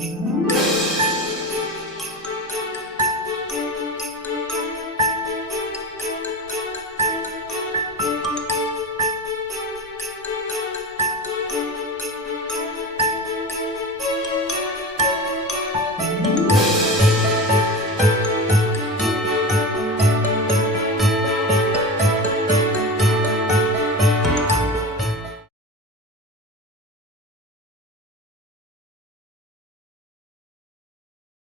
Música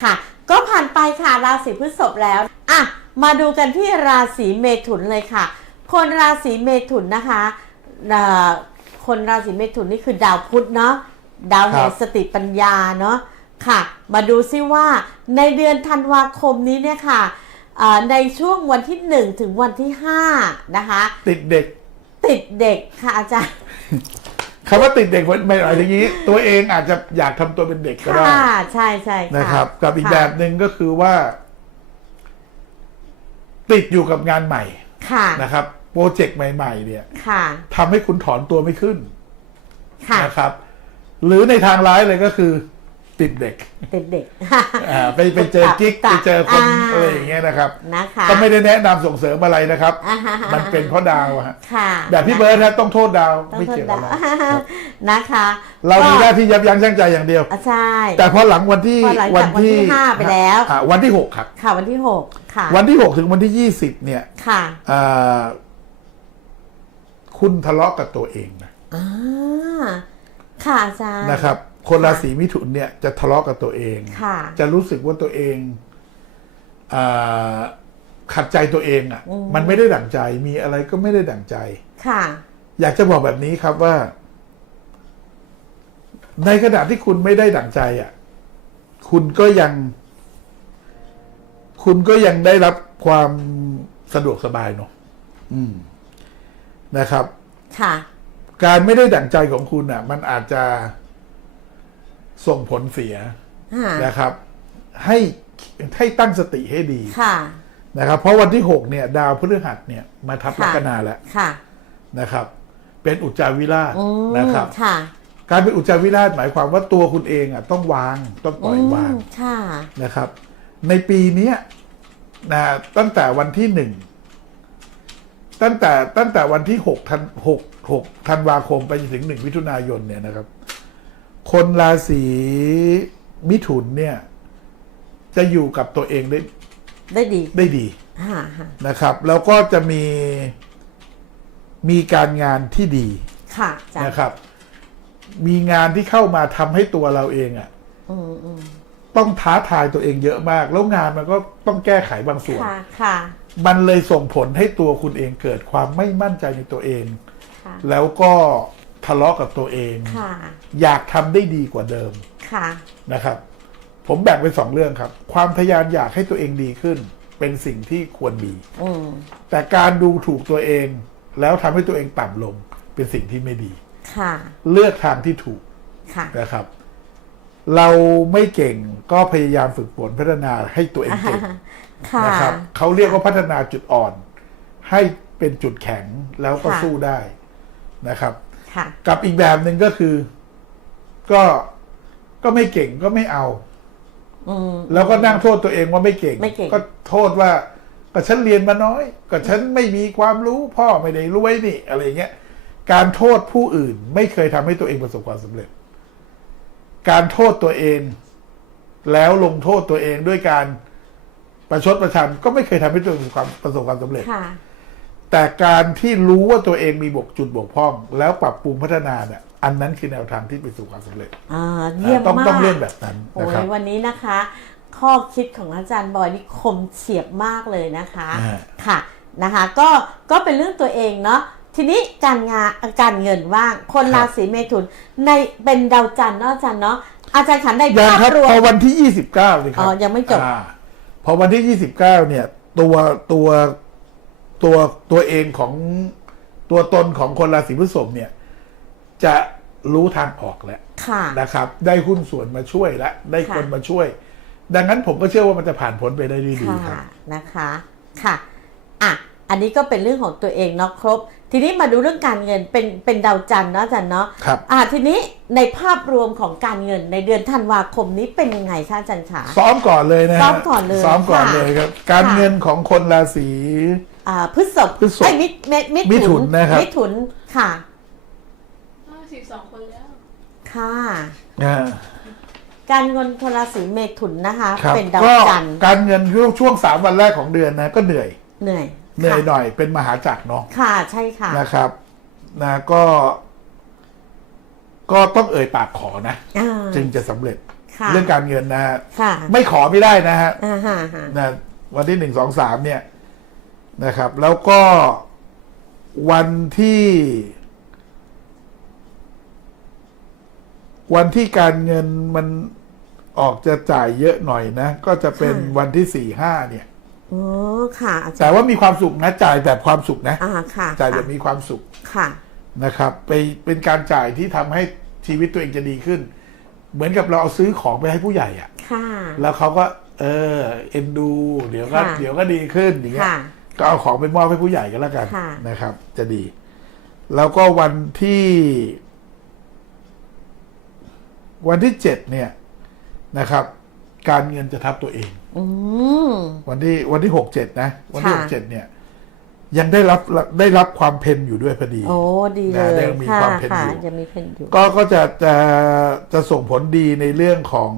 ค่ะก็ผ่านไปค่ะราศีพฤษภแล้วอะมาดูกันที่ราศีเมถุนเลยค่ะ คนราศีเมถุนนะคะอ่าคนราศีเมถุนนี่คือดาวพุธเนาะดาวแห่งครับสติปัญญาเนาะค่ะ มาดูซิว่าในเดือนธันวาคมนี้เนี่ยค่ะอ่าในช่วงวันที่ 1 ถึงวันที่ 5 นะคะ ติดเด็ก ติดเด็กค่ะอาจารย์ คำว่าติดเด็กไม่หมายถึงนี้ ตัวเองอาจจะอยากทำตัวเป็นเด็กก็ได้ค่ะใช่ใช่ค่ะนะครับ กับอีกค่ะแบบหนึ่งก็คือว่า ติดอยู่กับงานใหม่ ค่ะนะครับ โปรเจกต์ใหม่ ๆ เนี่ย ค่ะทำให้คุณถอนตัวไม่ขึ้น ค่ะนะครับ หรือในทางร้ายเลยก็คือ ติดเด็กติดเด็ก อ่าไปไปเจอกิ๊กตัไปบเจอคนอ่า อะไรอย่างเงี้ยนะครับ นะคะก็ไม่ได้แนะนำส่งเสริมอะไรนะครับ อ่าฮะมันเป็นเพราะดาวอะฮะค่ะแบบพี่เบิร์ดนะต้องโทษดาวต้องไม่ทนเกี่ยวดากับวเราครับนะคะเรามีหน้าที่ยับยั้งชั่งใจอย่างเดียว อะใช่ แต่พอหลังวันที่พอหลังจากวันที่ห้าไปแล้ว อ่าวันที่หกครับ ค่ะวันที่หกค่ะวันที่หกถึงวันที่ยี่สิบเนี่ยค่ะอ่าคุณทะเลาะกับตัวเองนะอ่าค่ะอาจารย์นะครับ คนราศีมิถุนเนี่ยจะทะเลาะกับตัวเอง ค่ะ จะรู้สึกว่าตัวเองอาขัดใจตัวเองอะ่ะ อืม มันไม่ได้ดั่งใจ มีอะไรก็ไม่ได้ดั่งใจ ค่ะ อยากจะบอกแบบนี้ครับว่า ในขณะที่คุณไม่ได้ดั่งใจอะ่ะ คุณก็ยัง คุณก็ยังได้รับความสะดวกสบายเนาะอืมนะครับ ค่ะ การไม่ได้ดั่งใจของคุณอะ มันอาจจะ ส่งผลเสียค่ะนะครับ ให้ให้ตั้งสติให้ดีค่ะนะครับ เพราะวันที่หกเนี่ย ดาวพฤหัสเนี่ยมาทับค่ะลัคนาแล้วค่ะนะครับ เป็นอุจจาวิราชอืมนะครับค่ะการเป็นอุจจาวิราชหมายความว่าตัวคุณเองอะต้องวางต้องปล่อยวางมค่ะนะครับ ในปีเนี้ยนะตั้งแต่วันที่หนึ่งตั้งแต่ตั้งแต่วันที่หกธันหกหกธันวาคมไปจนถึงหนึ่งมิถุนายนเนี่ยนะครับ คนราศีมิถุนเนี่ย จะอยู่กับตัวเองได้ได้ดีได้ดีค่ะค่ะนะครับ แล้วก็จะมีมีการงานที่ดีค่ะอาจารย์นะครับ มีงานที่เข้ามาทำให้ตัวเราเองอะ่ะอืมอืมต้องท้าทายตัวเองเยอะมาก แล้วงานมันก็ต้องแก้ไขบางส่วนค่ะค่ะมันเลยส่งผลให้ตัวคุณเองเกิดความไม่มั่นใจในตัวเองค่ะแล้วก็ ทะเลาะกับตัวเอง ค่ะอยากทำได้ดีกว่าเดิมค่ะนะครับ ผมแบ่งเป็นสองเรื่องครับ ความทะยานอยากให้ตัวเองดีขึ้น เป็นสิ่งที่ควรมี อืมแต่การดูถูกตัวเอง แล้วทำให้ตัวเองต่ำลง เป็นสิ่งที่ไม่ดี ค่ะเลือกทางที่ถูก ค่ะ นะครับ เราไม่เก่งก็พยายามฝึกฝนพัฒนาให้ตัวเองเก่งค่ะ นะครับเขาเรียกว่าพัฒนาจุดอ่อน ให้เป็นจุดแข็งแล้วก็ค่ะ สู้ได้นะครับ ค่ะ กับอีกแบบหนึ่งก็คือ ก็ก็ไม่เก่งก็ไม่เอาอืมแล้วก็นั่งโทษตัวเองว่าไม่เก่ง ไม่เก่ง ก็โทษว่าก็ฉันเรียนมาน้อย ก็ฉันไม่มีความรู้พ่อไม่ได้รวยนี่ อะไรเงี้ย การโทษผู้อื่น ไม่เคยทำให้ตัวเองประสบความสำเร็จ การโทษตัวเอง แล้วลงโทษตัวเองด้วยการประชดประชันก็ไม่เคยทำให้ตัวเองประสบความประสบความสำเร็จ ค่ะ แต่การที่รู้ว่าตัวเองมีบกจุดบกพร่อง แล้วปรับปรุงพัฒนาเนี่ยอันนั้นคือแนวทางที่ไปสู่ความสำเร็จอ่าเยี่ยมต้องมากต้องเล่นแบบนั้นโอ้นะครับ ยวันนี้นะคะ ข้อคิดของอาจารย์บอยนี่คมเฉียบมากเลยนะคะอ่า ค่ะนะคะก็ก็เป็นเรื่องตัวเองเนาะทีนี้การงานการเงินว่างคนราศีเมถุนในเป็นดาวจันทร์เนาะอาจารย์เนาะอาจารย์ขันในยังภาพครับรวมพอวันที่ยี่สิบเก้านี่ครัอ๋อยังไม่จบ อ่าพอวันที่ยี่สิบเก้าเนี่ยตัวตัว ตัวตัวเองของตัวตนของคนราศีพฤษภเนี่ย จะรู้ทางออกแล้วค่ะ นะครับ ได้หุ้นส่วนมาช่วยและ ได้คนค่ะมาช่วย ดังนั้นผมก็เชื่อว่ามันจะผ่านพ้นไปได้ด้วยดีครัค่ะบนะคะค่ะอะ อันนี้ก็เป็นเรื่องของตัวเองเนาะครบ ทีนี้มาดูเรื่องการเงินเป็นเป็นดาวจันทร์เนาะอาจารย์เนาะครับ อ่าทีนี้ในภาพรวมของการเงินในเดือนธันวาคมนี้เป็นยังไงคะอาจารย์ขา ซ้อมก่อนเลยนะฮะซ้อมก่อนเลยซ้อมก่อนค่ะเลยครับ การค่ะเงินของคนราศีอ่า พฤษภพฤษภไอ้ยมิมิมิมิถุนนะครับมิถุนค่ะห้าสิบสองคนแล้ว ค่ะอ่าการเงินคนราศีเมถุนนะคะครับเป็นดาวก็จันทร์การเงินช่วงช่วงสามวันแรกของเดือนนะก็เหนื่อยเหนื่อยเหนื่อยค่ะหน่อยเป็นมหาจักรเนาะค่ะใช่ค่ะนะครับนะก็ ก็ต้องเอ่ยปากขอนะอ่าจึงจะสำเร็จค่ะเรื่องการเงินนะฮะค่ะไม่ขอไม่ได้นะฮะอ่าฮะฮะนะวันที่หนึ่งสองสามเนี่ย นะครับ แล้วก็วันที่ วันที่การเงินมันออกจะจ่ายเยอะหน่อยนะ ก็จะเป็นวันที่สี่ห้าเนี่ยโอ้ค่ะอาจารแต่ย์ว่ามีความสุขนะจ่ายแบบความสุขนะอ่าค่ะจ่ายแบค่ะบมีความสุขค่ะนะครับ ไปเป็นการจ่ายที่ทำให้ชีวิตตัวเองจะดีขึ้น เหมือนกับเราเอาซื้อของไปให้ผู้ใหญ่อะค่ะ แล้วเขาก็ เออ เอ็นดู เดี๋ยวก็ค่ะเดี๋ยวก็ดีขึ้นอย่างเงี้ยค่ะ ก็เอาของไปมอบให้ผู้ใหญ่กันแล้วกันค่ะ นะครับ จะดี แล้วก็วันที่ วันที่เจ็ดเนี่ยนะครับ การเงินจะทับตัวเอง อืม วันที่วันที่หกเจ็ดนะ วันที่หค่ะ กเจ็ดเนี่ย ยังได้รับได้รับความเพนอยู่ด้วยพอดี โอ้ดีเลนะยยังมีค่ะความเพ็ญค่ะอยู่ ยังมีเพนอยู่ก็ก็จะจะจะส่งผลดีในเรื่องของ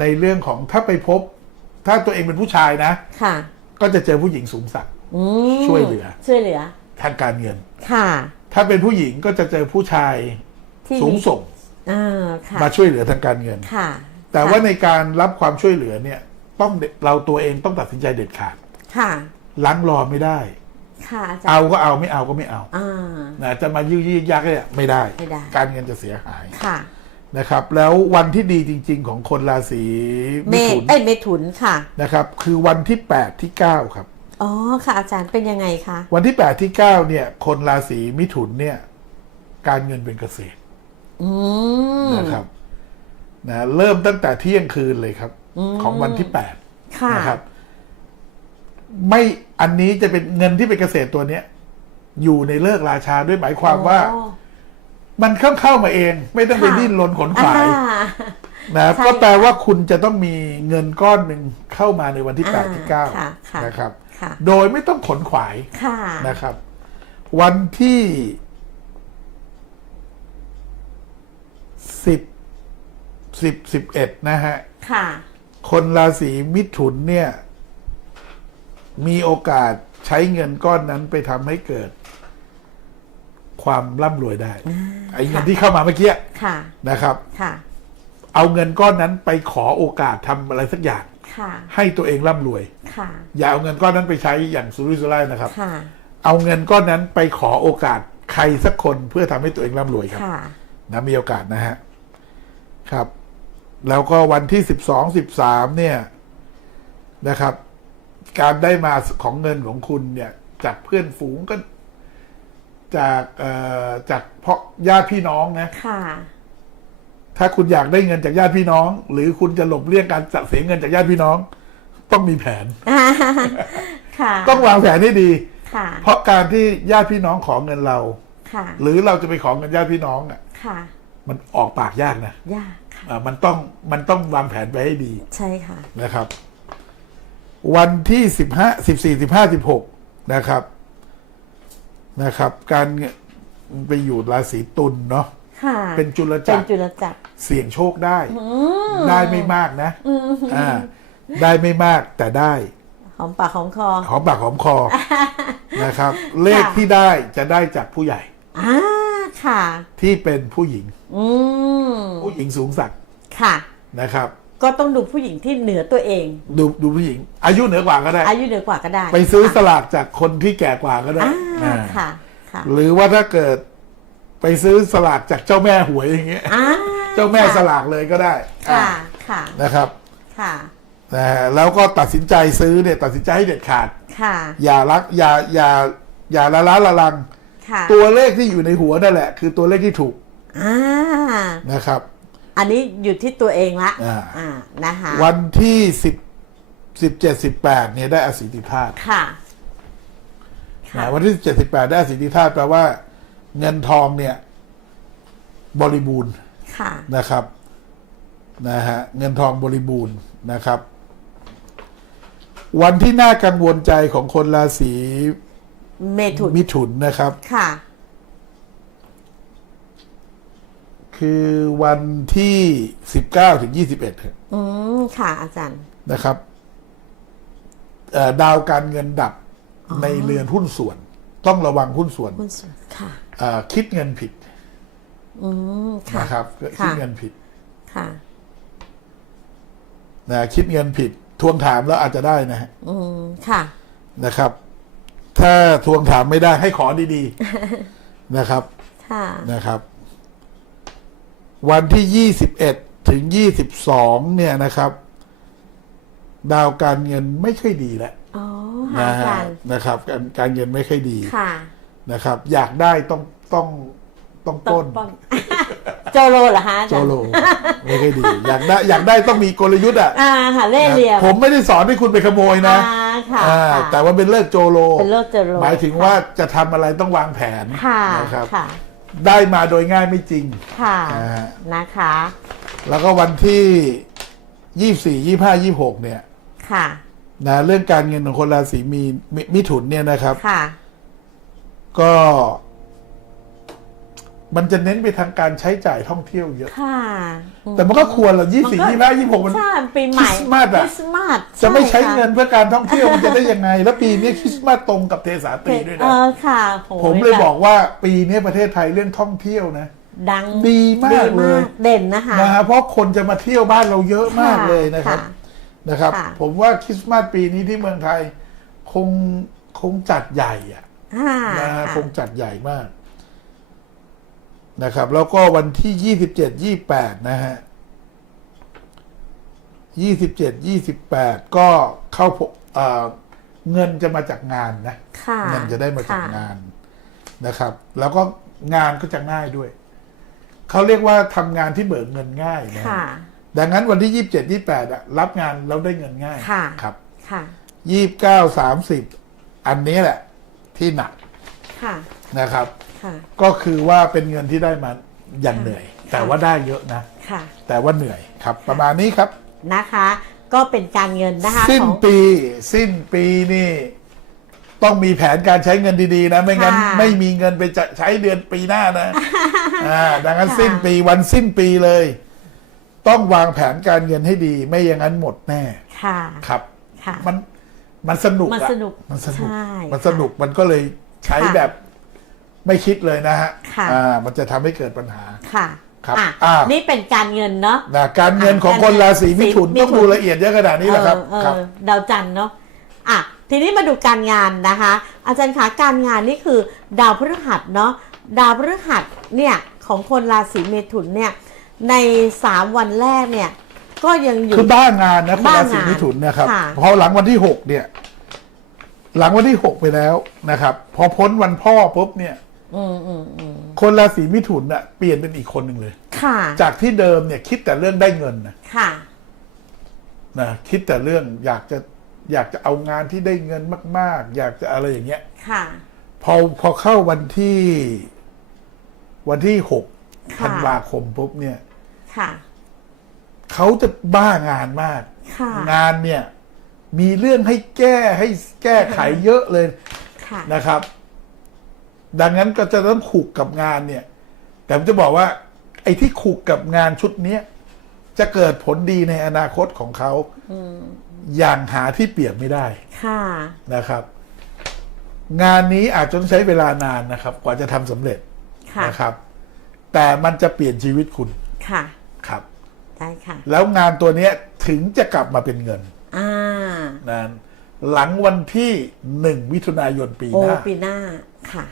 ในเรื่องของถ้าไปพบ ถ้าตัวเองเป็นผู้ชายนะ ค่ะ ก็จะเจอผู้หญิงสูงสักดิ์อืมช่วยเหลือ ช่วยเหลือ ทางการเงิน ค่ะ ถ้าเป็นผู้หญิงก็จะเจอผู้ชายที่สูงส่งอ่าค่ะมาช่วยเหลือทางการเงินค่ะ แต่ว่าในการรับความช่วยเหลือเนี่ยต้องเด็เราตัวเองต้องตัดสินใจเด็ดขาด ค่ะล้างรอไม่ได้ค่ะอาจารย์เอาก็เอาไม่เอาก็ไม่เอาอ่านะจะมายืดยืดยักเนี่ยไม่ได้ไม่ได้ การเงินจะเสียหายค่ะ นะครับ แล้ววันที่ดีจริง ๆ ของคนราศีเมมิษถุนเอ้ยเมถุนค่ะ นะครับ คือวันที่ 8 ที่ 9 ครับ อ๋อค่ะ อาจารย์เป็นยังไงคะวันที่ 8 ที่ 9 เนี่ย คนราศีมิถุนเนี่ย การเงินเป็นเกษตรอืมนะครับนะเริ่มตั้งแต่เที่ยงคืนเลยครับอืมของวันที่ค่ะ8นะครับ ไม่อันนี้จะเป็นเงินที่เป็นเกษตรตัวเนี้ย อยู่ในเลิกราชาด้วยหมายความว่าโอ้ มันเข้าเข้ามาเอง ไม่ต้องไปค่ะดิ้นรนขนขวายอ่านะใช่ก็แปลว่าคุณจะต้องมีเงินก้อนหนึ่งเข้ามาในวันที่อ่า8ที่ค่ะ9ค่ะนะครับค่ะโดยไม่ต้องขนขวายค่ะนะครับ วันที่สิบสิบสิบเอ็ดนะฮะค่ะคนราศีมิถุนเนี่ย มีโอกาสใช้เงินก้อนนั้นไปทำให้เกิด ความร่ำรวยได้ไอ้เงินที่เข้ามาเมื่อกี้ค่ะนะครับค่ะเอาเงินก้อนนั้นไปขอโอกาสทำอะไรสักอย่างค่ะให้ตัวเองร่ำรวยค่ะอย่าเอาเงินก้อนนั้นไปใช้อย่างสุรุ่ยสุร่ายนะครับค่ะเอาเงินก้อนนั้นไปขอโอกาสใครสักคนเพื่อทำให้ตัวเองร่ำรวยครับค่ะนะมีโอกาสนะฮะครับ แล้วก็วันที่สิบสองสิบสามเนี่ยนะครับ การได้มาของเงินของคุณเนี่ย จากเพื่อนฝูงก็ จากเอ่อจากเพราะญาติพี่น้องนะค่ะถ้าคุณอยากได้เงินจากญาติพี่น้อง หรือคุณจะหลบเลี่ยงการจัดเสียเงินจากญาติพี่น้อง ต้องมีแผนอ่าค่ะต้องวางแผนให้ดีค่ะเพราะการที่ญาติพี่น้องขอเงินเราค่ะหรือเราจะไปขอเงินญาติพี่น้องอะค่ะมันออกปากยากนะยากค่ะอ่ามันต้องมันต้องวางแผนไปให้ดี ใช่ค่ะนะครับ วันที่สิบห้าสิบสี่สิบห้าสิบหกนะครับ นะครับ การเงินไปอยู่ราศีตุลเนาะค่ะเป็นจุลเป็จันกรจุลจักรเสี่ยงโชคได้ ได้ไม่มากนะอ่าได้ไม่มากแต่ได้ หอมปากหอมคอ หอมปากหอมคอนะครับ เลขที่ได้จะได้จากผู้ใหญ่อ่าค่ะ ที่เป็นผู้หญิง อืมผู้หญิงสูงสักดิ์ค่ะนะครับ ก็ต้องดูผู้หญิงที่เหนือตัวเอง ดูดูผู้หญิง อายุเหนือกว่าก็ได้ อายุเหนือกว่าก็ได้ไปซื้อสลากจากคนที่แก่กว่าก็ได้อ่าอ่าค่ะค่ะหรือว่าถ้าเกิดไปซื้อสลากจากเจ้าแม่หวยอย่างเงี้ย อ่าเจ้าแม่ค่ะสลากเลยก็ได้ค่ะอ่าค่ะนะครับ ค่ะนะฮะแล้วก็ตัดสินใจซื้อเนี่ยตัดสินใจให้เด็ดขาด ค่ะอย่ารักอย่าอย่าอย่าละล้าละลัง ค่ะตัวเลขที่อยู่ในหัวนั่นแหละ คือตัวเลขที่ถูกอ่านะครับ อันนี้อยู่ที่ตัวเองละอ่า อ่านะคะวันที่สิบสิบเจ็ดสิบแปดเนี่ยได้อสิทธิภาพค่ะ ค่ะ นะวันที่เจ็ดสิบแปดได้สิทธิธาตุแปลว่า เงินทองเนี่ย บริบูรณ์ ค่ะ นะครับนะฮะเงินทองบริบูรณ์นะครับ วันที่น่ากังวลใจของคนราศีเมถุนมิถุนนะครับ ค่ะ คือวันที่สิบเก้าถึงยี่สิบเอ็ดอืมค่ะ อาจารย์นะครับเอ่อดาวการเงินดับอ๋อในเรือนหุ้นส่วน ต้องระวังหุ้นส่วนคุณสุค่ะเอ่อคิดเงินผิดอืมค่ะนะครับค่ะคิดเงินผิดค่ะนะคิดเงินผิด ทวงถามแล้วอาจจะได้นะฮะอืมค่ะนะครับ ถ้าทวงถามไม่ได้ให้ขอดีๆนะครับ ค่ะนะครับ วันที่ยี่สิบเอ็ดถึงยี่สิบสองเนี่ยนะครับ ดาวการเงินไม่ค่อยดีแล้วอ๋อค่ะนะอาฮะจารย์นะครับ การการเงินไม่ค่อยดีค่ะนะครับ อยากได้ต้องต้องต้องต้ต้นนป้อนโจโลเหรอคะอาโจจารย์โลไม่ค่อยดี อยากได้อยากได้ต้องมีกลยุทธ์อะ อ่าค่ะเล่ห์เหลี่ยมผมไม่ได้สอนให้คุณไปขโมยนะอ่าค่ะอ่าค่ะแต่ว่าเป็นเลิกโจโล เป็นเลิกโจโลหมายถึงว่าจะทำอะไรต้องวางแผนค่ะนะครับ ค่ะ ได้มาโดยง่ายไม่จริง ค่ะ อ่า นะคะ แล้วก็วันที่ยี่สี่ยี่ห้ายี่หกเนี่ยค่ะ นะเรื่องการเงินของคนราศีมีมิมิถุนเนี่ยนะครับ ค่ะ ก็ มันจะเน้นไปทางการใช้จ่ายท่องเที่ยวเยอะ ค่ะอืมแต่มันก็ควรละยี่มันสี่ก็ยี่ห้ายี่หกมันใช่ปีใหม่คริสต์มาสอะคริสต์มาสจะไม่ใช้ค่ะเงินเพื่อการท่องเที่ยวมันจะได้ยังไง แล้วปีนี้คริสต์มาสตรงกับเทศาตรีด้วยเอนะอค่ะโหผมเลยแบบบอกว่าปีนี้ประเทศไทยเรื่องท่องเที่ยวนะดังดีมากเลยเด่นนะคะนะฮะเพราะคนจะมาเที่ยวบ้านเราเยอะมากเลยนะครับนะครับค่ะผมว่าคริสต์มาสปีนี้ที่เมืองไทย คงคงจัดใหญ่อะค่ะนะฮะค่ะคงจัดใหญ่มาก นะครับ แล้วก็วันที่ยี่สิบเจ็ดยี่แปดนะฮะยี่สิบเจ็ดยี่สิบแปดก็เข้าพบเอ่อเงินจะมาจากงานนะค่ะเงินจะได้มาจากค่ะงานนะครับ แล้วก็งานก็จะง่ายด้วย เขาเรียกว่าทำงานที่เบิกเงินง่ายนะค่ะดังนั้นวันที่ยี่สิบเจ็ดยี่แปดอะรับงานแล้วได้เงินง่ายค่ะครับค่ะยี่บเก้าสามสิบอันนี้แหละ ที่หนักค่ะนะครับ ค่ะ ก็คือว่าเป็นเงินที่ได้มาอย่างค่ะเหนื่อยค่ะแต่ว่าได้เยอะนะ ค่ะ แต่ว่าเหนื่อยครับ ประมาณนี้ครับนะคะ ก็เป็นการเงินนะคะสิ้นของ ปี สิ้นปีนี่ ต้องมีแผนการใช้เงินดีๆนะ ไม่งั้น ค่ะไม่มีเงินไปจะใช้เดือนปีหน้านะอ่าดังนั้นค่ะ สิ้นปีวันสิ้นปีเลย ต้องวางแผนการเงินให้ดี ไม่อย่างนั้นหมดแน่ค่ะ ครับ ค่ะ มันมันสนุกมันอะสนุกมันสนุกใช่มันสนุกมันก็เลยใช้ค่ะ แบบ ไม่คิดเลยนะฮะค่ะ อ่ามันจะทำให้เกิดปัญหา ค่ะครับอะอ่า นี่เป็นการเงินเนาะ นะการเงินของคนราศีมิถุนมิถุนต้องดูละเอียดเยอะขนาดนี้แหละครับเออครับเออดาวจันทร์เนาะอะทีนี้มาดูการงานนะคะ อาจารย์คะการงานนี่คือดาวพฤหัสเนาะดาวพฤหัสเนี่ยของคนราศีเมถุนเนี่ยในสามวันแรกเนี่ยก็ยังอยู่ คือบ้างานนะคนบ้าราศีงานมิถุนนะครับค่ะ พอหลังวันที่หกเนี่ย หลังวันที่หกไปแล้วนะครับ พอพ้นวันพ่อปุ๊บเนี่ยอืมอืมอืม คนราศีมิถุนน่ะเปลี่ยนเป็นอีกคนหนึ่งเลย ค่ะ จากที่เดิมเนี่ยคิดแต่เรื่องได้เงินนะค่ะ นะคิดแต่เรื่องอยากจะอยากจะเอางานที่ได้เงินมาก ๆ อยากจะอะไรอย่างเงี้ย ค่ะ พอพอเข้าวันที่ วันที่หกค่ะ ธันวาคมปุ๊บเนี่ย ค่ะ เขาจะบ้างานมาก ค่ะ งานเนี่ย มีเรื่องให้แก้ให้แก้ไขเยอะเลยค่ะ นะครับ ดังนั้นก็จะต้องขูกกับงานเนี่ย แต่ผมจะบอกว่า ไอ้ที่ขูกกับงานชุดเนี้ยจะเกิดผลดีในอนาคตของเขาอืมอย่างหาที่เปรียบไม่ได้ค่ะนะครับ งานนี้อาจจะต้องใช้เวลานานนะครับ กว่าจะทำสำเร็จค่ะนะครับ แต่มันจะเปลี่ยนชีวิตคุณค่ะครับได้ค่ะ แล้วงานตัวเนี้ยถึงจะกลับมาเป็นเงินอ่านะหลังวันที่หนึ่งมิถุนายนปีโอหน้าปีหน้าค่ะ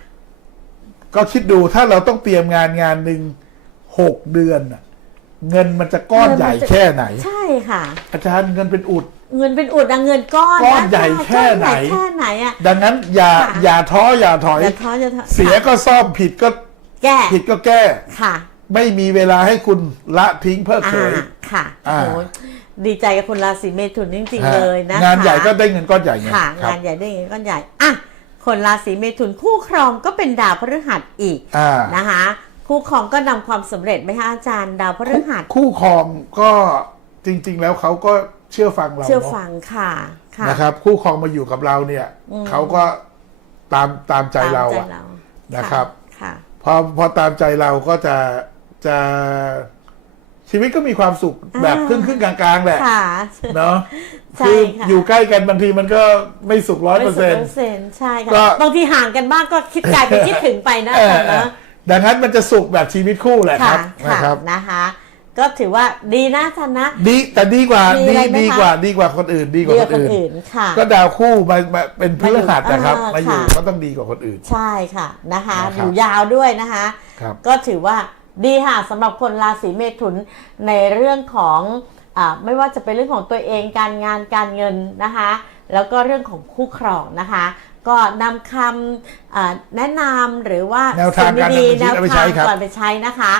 ก็คิดดูถ้าเราต้องเตรียมงานงานหนึ่งหกเดือนน่ะเงินมันจะก้อนเงินมันใหญ่จะแค่ไหน ใช่ค่ะ อาจารย์เงินเป็นอุด เงินเป็นอุดอะเงินก้อนก้อนนะใหญ่ะแค่ไหนก้อใญ่แค่ไหนอะดังนั้นอย่าค่ะอย่าท้ออย่าถอยอย่าท้ออย่าท้อเสียค่ะก็ซ่อมผิดก็แก้ผิดก็แก้ค่ะ ไม่มีเวลาให้คุณละทิ้งเพิกอ่าเฉยค่ะอ่าโอ้ยดีใจกับคนราศีเมถุนจริงฮะๆเลยนะคะงานใหญ่ก็ได้เงินก้อนใหญ่ไงค่ะครับงานใหญ่ได้เงินก้อนใหญ่อะ คนราศีเมถุนคู่ครองก็เป็นดาวพฤหัสอีกอ่านะคะ คู่ครองก็นำความสำเร็จไหมคะอาจารย์ ดาวพฤหัสคู่ครองก็จริง ๆ แล้วเขาก็เชื่อฟังเราเชื่อเนาะฟังค่ะค่ะนะครับ คู่ครองมาอยู่กับเราเนี่ยอืมเขาก็ตามตามใจเราตมอะเรานะครับ ค่ะ พอพอตามใจเราก็จะจะ ชีวิตก็มีความสุขแบบอ่าครึ่งครึ่งๆกลางๆแหละค่ะเนาะใช่คือค่ะอยู่ใกล้กันบางทีมันก็ไม่สุขร้อยเปอร์เซ็นต์ไม่สิบใช่ค่ะก็บางทีห่างกันบ้างก็คิดกลายเป็นคิดถึงไปนะอาจารย์นะดังนั้นมันจะสุขแบบชีวิตคู่แหละคค่ะรับนะค่ะครับนะคะก็ถือว่าดีนะอาจารย์นะดีแต่ดีกว่ามีดีอะไรไหมคะดีกว่าดีกว่าคนอื่น ดีกว่าเรีคยกนคนอื่นอื่นค่ะก็ดาวคู่มามาเป็นพฤหัสนะครับอ่ามมาอยู่ค่ะก็ต้องดีกว่าคนอื่น ใช่ค่ะนะคะนะครับอยู่ยาวด้วยนะคะครับก็ถือว่า ดีค่ะสำหรับคนราศีเมถุนในเรื่องของอาไม่ว่าจะเป็นเรื่องของตัวเองการงานการเงินนะคะ แล้วก็เรื่องของคู่ครองนะคะ ก็นำคำอ่าแนะนำหรือว่าแนวทางการสิ่ดีดำเนินชีวิตแนวเอาไปใช้ทางครับก่อนไปใช้นะคะ